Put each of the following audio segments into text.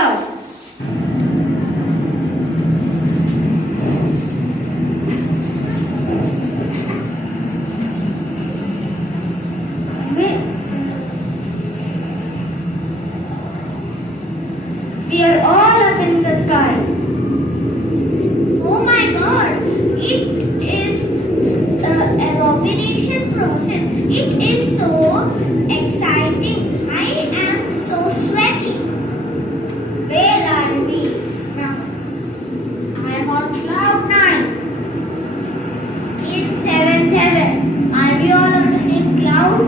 absorb. We are all up in the sky. Oh my God! It is evaporation process. It is so exciting. I am so sweaty. Where are we now? I am on cloud 9. In 7th heaven. Are we all on the same cloud?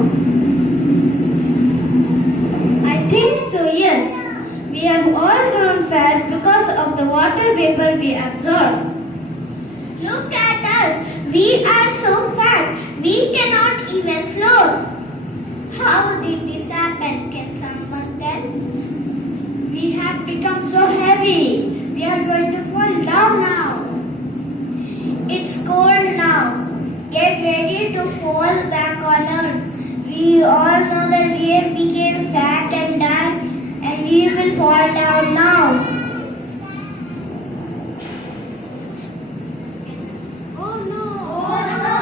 I think so, yes. We have all grown fat because of the water vapor we absorb. Look at us. We are so fat. We cannot even float. How did this happen? Can someone tell? We have become so heavy. We are going to fall down now. It's cold now. Get ready to fall back on earth. We all know that we have become fat and died, and we will fall down now. Oh no! Oh no!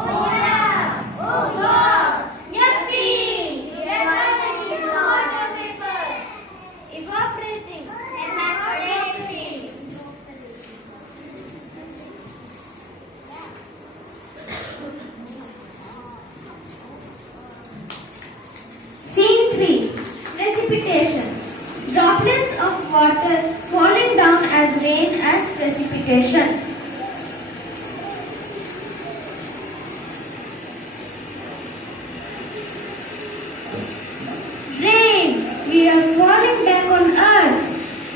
Oh yeah! Oh God! Yuppie! We are not making water vapor. Evaporating. Evaporating. Scene 3. Precipitation. Droplets of water falling down as rain as precipitation. Rain. We are falling back on earth.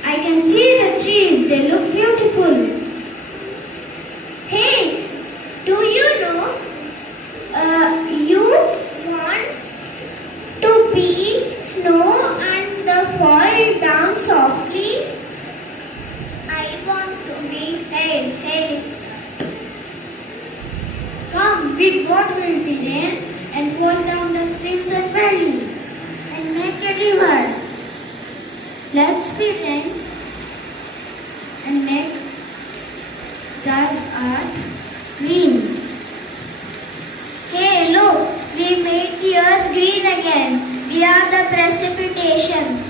I can see the trees. They look beautiful. Hey, do you know? You want to be snow and fall down softly? I want to be hey. Come, we both will be rain and fall down the streams and valleys and make a river. Let's be rain and make that earth green. Hey, look, we made the earth green again. We are the precipitation.